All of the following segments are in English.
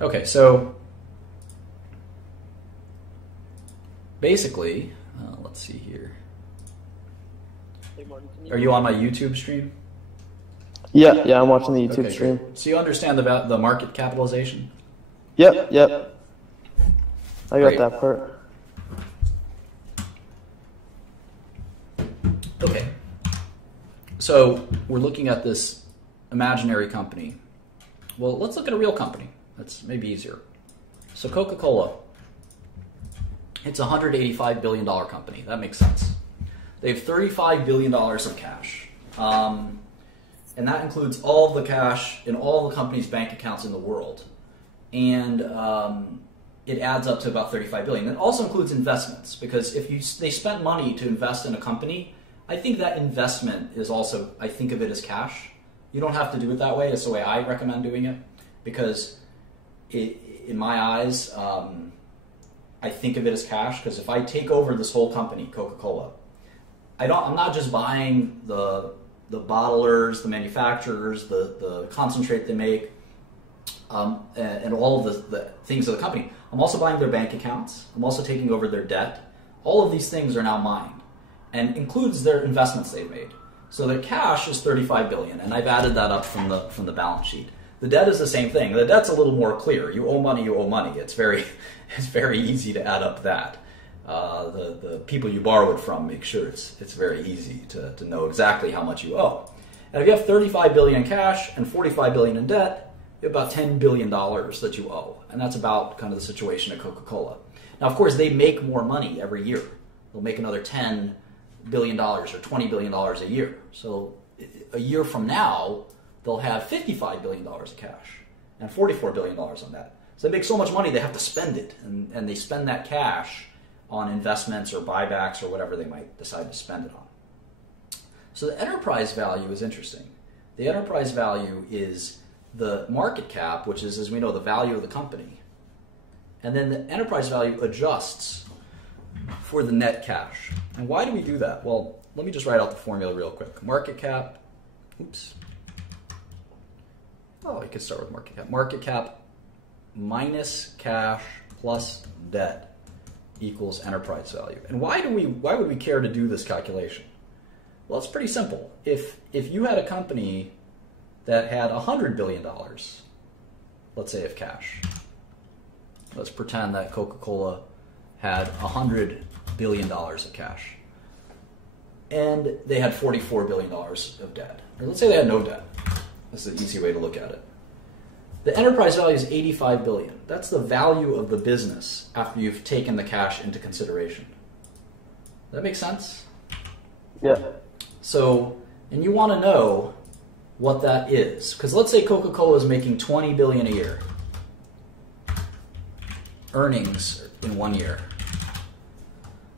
Okay, so basically, let's see here. Are you on my YouTube stream? Yeah, I'm watching the YouTube stream. Great. So you understand about the market capitalization? Yep. I got Great. that part. Okay. So we're looking at this imaginary company. Well, let's look at a real company. That's maybe easier. So Coca-Cola, it's a $185 billion company. That makes sense. They have $35 billion of cash. And that includes all of the cash in all the company's bank accounts in the world. And it adds up to about $35 billion. It also includes investments, because if they spent money to invest in a company, I think that investment is also, I think of it as cash. You don't have to do it that way. It's the way I recommend doing it, because in my eyes, I think of it as cash, because if I take over this whole company, Coca-Cola, I'm not just buying the bottlers, the manufacturers, the concentrate they make, and all of the things of the company. I'm also buying their bank accounts. I'm also taking over their debt. All of these things are now mine, and includes their investments they've made. So their cash is $35 billion, and I've added that up from the balance sheet. The debt is the same thing. The debt's a little more clear. You owe money, you owe money. It's very easy to add up that. The people you borrow it from, make sure it's very easy to know exactly how much you owe. And if you have $35 billion in cash and $45 billion in debt, you have about $10 billion that you owe. And that's about kind of the situation at Coca-Cola. Now, of course, they make more money every year. They'll make another $10 billion or $20 billion a year. So a year from now, they'll have $55 billion of cash and $44 billion on that. So they make so much money, they have to spend it. And they spend that cash on investments or buybacks or whatever they might decide to spend it on. So the enterprise value is interesting. The enterprise value is the market cap, which is, as we know, the value of the company. And then the enterprise value adjusts for the net cash. And why do we do that? Well, let me just write out the formula real quick. Market cap, I could start with market cap. Market cap minus cash plus debt equals enterprise value. And why would we care to do this calculation? Well, it's pretty simple. If you had a company that had $100 billion, let's say, of cash. Let's pretend that Coca-Cola had $100 billion of cash. And they had $44 billion of debt. Or let's say they had no debt. That's the easy way to look at it. The enterprise value is $85 billion. That's the value of the business after you've taken the cash into consideration. Does that make sense? Yeah. So, and you want to know what that is. Because let's say Coca-Cola is making $20 billion a year. Earnings in 1 year.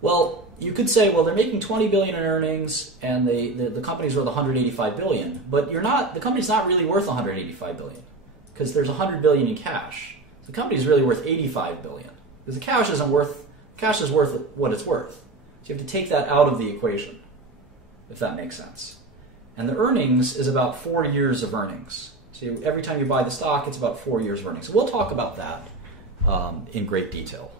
Well, you could say, well, they're making $20 billion in earnings, and the company's worth $185 billion. But the company's not really worth $185 billion, because there's $100 billion in cash. The company's really worth $85 billion, because the cash is worth what it's worth. So you have to take that out of the equation, if that makes sense. And the earnings is about 4 years of earnings. So every time you buy the stock, it's about 4 years of earnings. So we'll talk about that in great detail.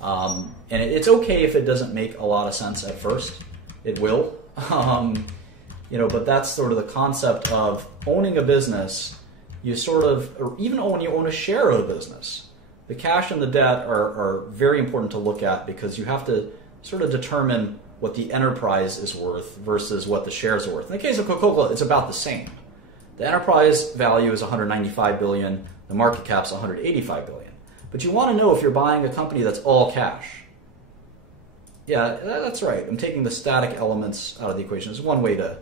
And it's okay if it doesn't make a lot of sense at first. It will. But that's sort of the concept of owning a business. Or even when you own a share of a business, the cash and the debt are very important to look at, because you have to sort of determine what the enterprise is worth versus what the shares are worth. In the case of Coca-Cola, it's about the same. The enterprise value is $195 billion. The market cap is $185 billion. But you want to know if you're buying a company that's all cash. Yeah, that's right. I'm taking the static elements out of the equation. It's one way to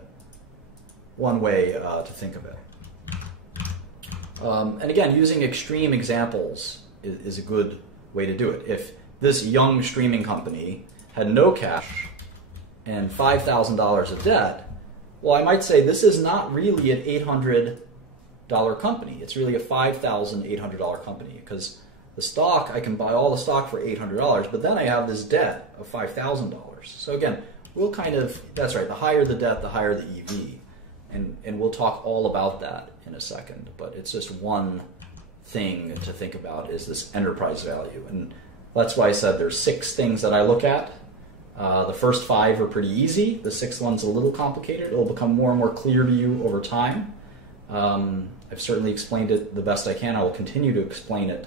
think of it. And again, using extreme examples is a good way to do it. If this young streaming company had no cash and $5,000 of debt, well, I might say this is not really an $800 company. It's really a $5,800 company, because the stock, I can buy all the stock for $800, but then I have this debt of $5,000. So again, that's right, the higher the debt, the higher the EV. And we'll talk all about that in a second, but it's just one thing to think about is this enterprise value. And that's why I said there's 6 things that I look at. The first 5 are pretty easy. The 6th one's a little complicated. It'll become more and more clear to you over time. I've certainly explained it the best I can. I will continue to explain it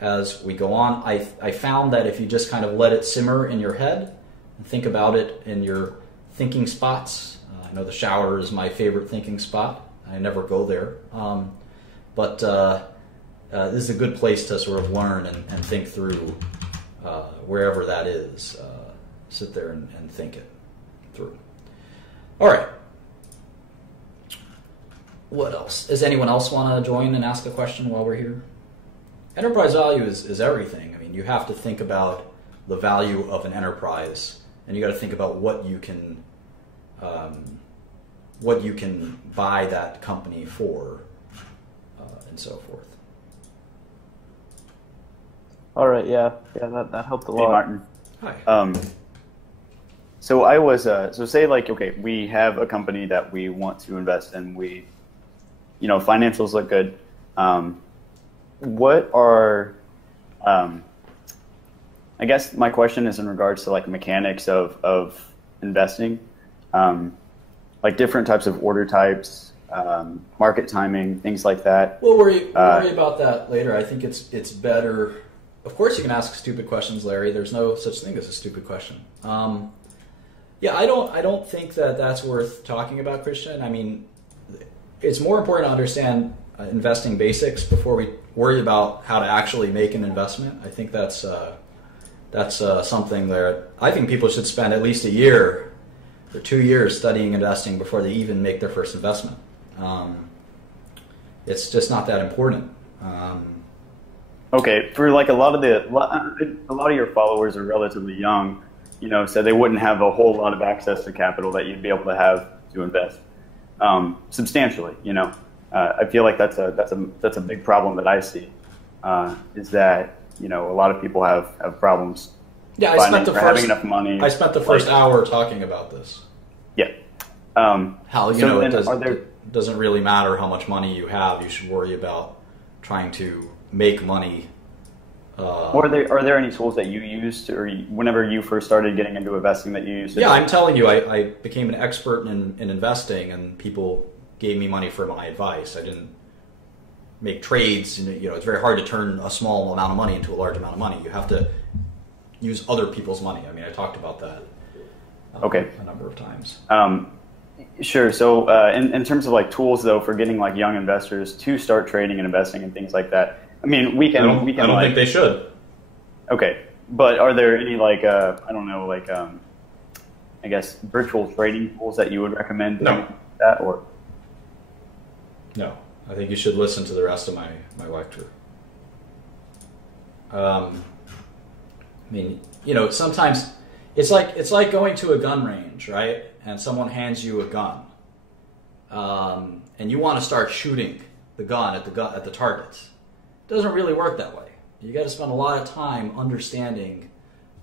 as we go on. I found that if you just kind of let it simmer in your head and think about it in your thinking spots, I know the shower is my favorite thinking spot. I never go there. But this is a good place to sort of learn and think through wherever that is. Sit there and think it through. All right. What else? Does anyone else want to join and ask a question while we're here? Enterprise value is everything. I mean, you have to think about the value of an enterprise, and you got to think about what you can buy that company for, and so forth. All right. Yeah. That helped a lot. Hey, Martin. Hi. So I was so say like, okay, we have a company that we want to invest in. We, financials look good. What are I guess my question is in regards to like mechanics of investing, like different types of order types, market timing, things like that. We'll worry about that later. I think it's better. Of course, you can ask stupid questions, Larry. There's no such thing as a stupid question. Yeah, I don't think that that's worth talking about, Christian. I mean, it's more important to understand investing basics before we worry about how to actually make an investment. I think that's something that I think people should spend at least a year or 2 years studying investing before they even make their first investment. It's just not that important. Okay, for like a lot of your followers are relatively young, so they wouldn't have a whole lot of access to capital that you'd be able to have to invest substantially. I feel like that's a big problem that I see, is that a lot of people have problems. Yeah, having enough money. I spent the first hour talking about this. Yeah. How it doesn't really matter how much money you have. You should worry about trying to make money. Are there any tools that you used, or whenever you first started getting into investing, that you used? Yeah, I'm telling you, I became an expert in investing, and people gave me money for my advice. I didn't make trades. It's very hard to turn a small amount of money into a large amount of money. You have to use other people's money. I mean, I talked about that a number of times. Sure. So in terms of like tools, though, for getting like young investors to start trading and investing and things like that, I mean, we can. I don't think they should. Okay, but are there any like I guess virtual trading tools that you would recommend? No. That or no. I think you should listen to the rest of my lecture. I mean, sometimes it's like going to a gun range, right? And someone hands you a gun, and you want to start shooting the gun at the targets. It doesn't really work that way. You got to spend a lot of time understanding.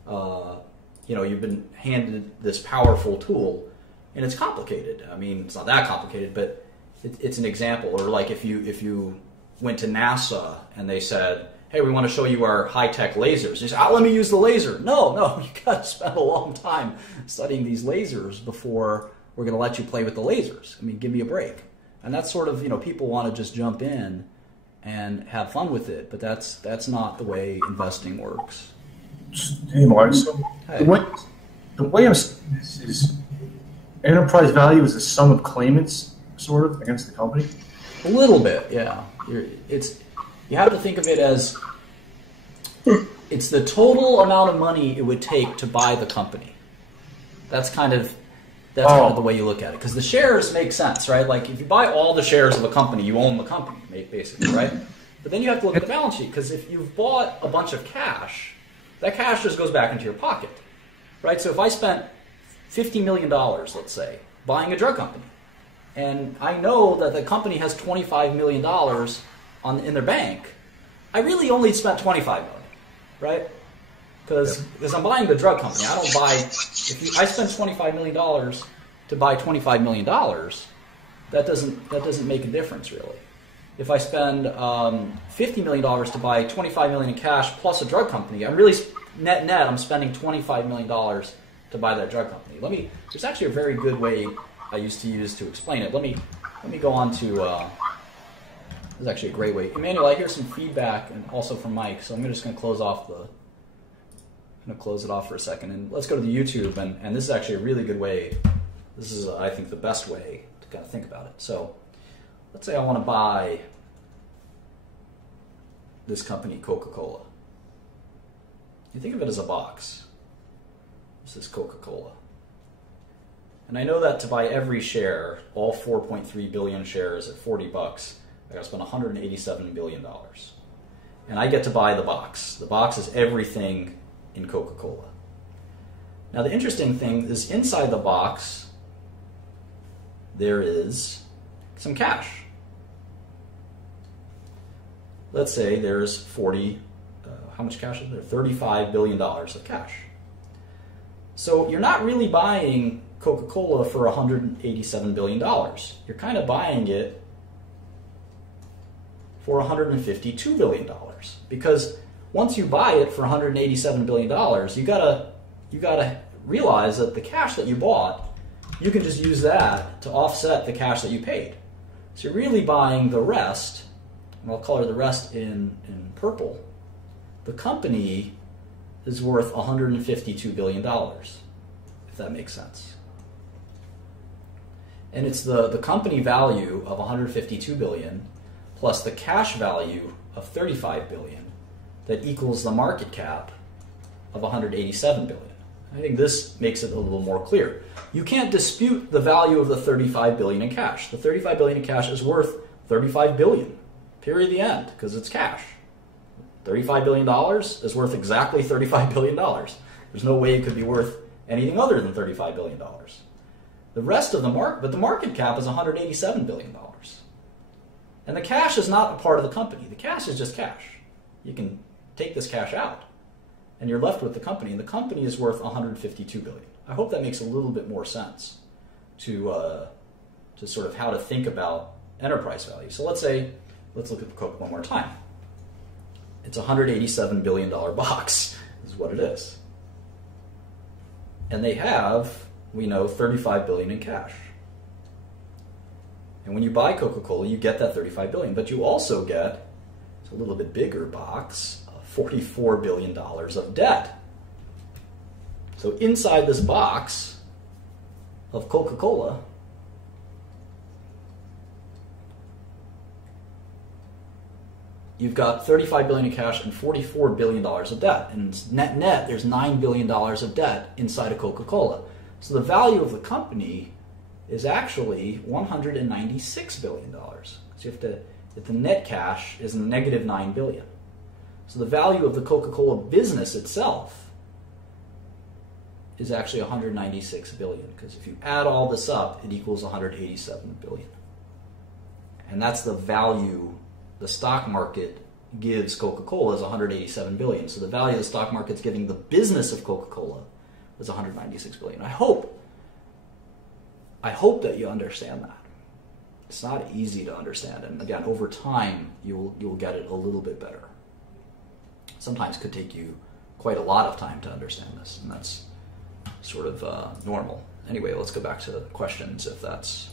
You've been handed this powerful tool, and it's complicated. I mean, it's not that complicated, but it's an example. Or like if you went to NASA and they said, "Hey, we want to show you our high-tech lasers." You say, "Let me use the laser." No, you got to spend a long time studying these lasers before we're going to let you play with the lasers. I mean, give me a break. And that's sort of, people want to just jump in and have fun with it, but that's not the way investing works. Hey, Mark. So the way I'm saying this is, enterprise value is the sum of claimants, sort of, against the company. A little bit, yeah. You have to think of it as it's the total amount of money it would take to buy the company. That's kind of the way you look at it. Because the shares make sense, right? Like if you buy all the shares of a company, you own the company, basically, right? But then you have to look at the balance sheet, because if you've bought a bunch of cash, that cash just goes back into your pocket, right? So if I spent $50 million, let's say, buying a drug company, and I know that the company has $25 million in their bank, I really only spent $25 million, right? Because I'm buying the drug company. I don't buy. I spend $25 million to buy $25 million, that doesn't make a difference really. if I spend $50 million to buy $25 million in cash plus a drug company, I'm really net I'm spending $25 million to buy that drug company. There's actually a very good way I used to use to explain it. Let me go on to. This is actually a great way. Emmanuel, I hear some feedback and also from Mike, so I'm just going to close off the. I'm going to close it off for a second, and let's go to the YouTube. And this is actually a really good way. This is, I think, the best way to kind of think about it. So, let's say I want to buy this company, Coca-Cola. You think of it as a box. This is Coca-Cola. And I know that to buy every share, all 4.3 billion shares at $40, I got to spend $187 billion. And I get to buy the box. The box is everything in Coca-Cola. Now the interesting thing is inside the box, there is some cash. Let's say there's how much cash is there? $35 billion of cash. So you're not really buying Coca-Cola for $187 billion. You're kind of buying it for $152 billion. Because once you buy it for $187 billion, you gotta realize that the cash that you bought, you can just use that to offset the cash that you paid. So you're really buying the rest, and I'll color the rest in purple. The company is worth $152 billion, if that makes sense. And it's the company value of $152 billion plus the cash value of $35 billion that equals the market cap of $187 billion. I think this makes it a little more clear. You can't dispute the value of the $35 billion in cash. The $35 billion in cash is worth $35 billion, period, the end, because it's cash. $35 billion is worth exactly $35 billion. There's no way it could be worth anything other than $35 billion. The rest of the market, but the market cap is $187 billion. And the cash is not a part of the company. The cash is just cash. You can take this cash out, and you're left with the company, and the company is worth $152 billion. I hope that makes a little bit more sense to sort of how to think about enterprise value. So let's look at the Coke one more time. It's a $187 billion box, is what it is. And they have, we know, $35 billion in cash. And when you buy Coca-Cola, you get that $35 billion, but you also get, it's a little bit bigger box, $44 billion of debt. So inside this box of Coca-Cola, you've got $35 billion in cash and $44 billion of debt. And net, there's $9 billion of debt inside of Coca-Cola. So the value of the company is actually $196 billion. So if the net cash is negative $9 billion. So the value of the Coca-Cola business itself is actually $196 billion, because if you add all this up, it equals $187 billion. And that's the value the stock market gives Coca-Cola is $187 billion. So the value the stock market's giving the business of Coca-Cola is $196 billion. I hope that you understand that. It's not easy to understand, and again, over time, you'll get it a little bit better. Sometimes it could take you quite a lot of time to understand this, and that's sort of normal. Anyway, let's go back to questions if that's